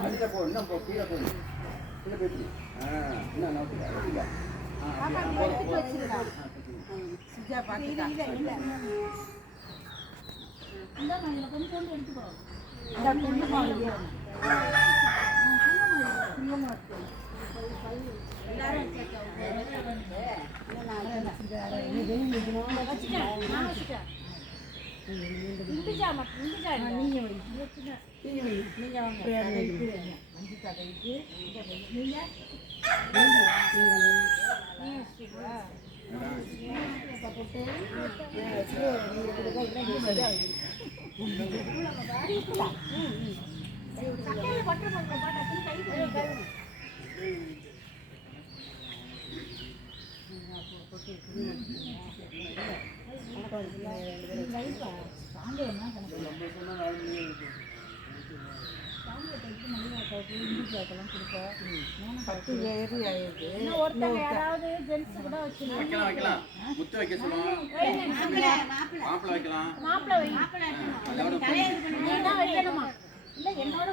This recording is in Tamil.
அடுத்த போ இன்னும் போ கீழே போ கீழே போயிட்டு இன்னும் யாராவது ஜென்ஸ் கூட வைக்கலாம் முத்து வைக்க சொல்லுவோம் மாப்பிள்ளை வைக்கலாம் மாப்பிள்ளை வைக்கணுமா இல்ல என்னோட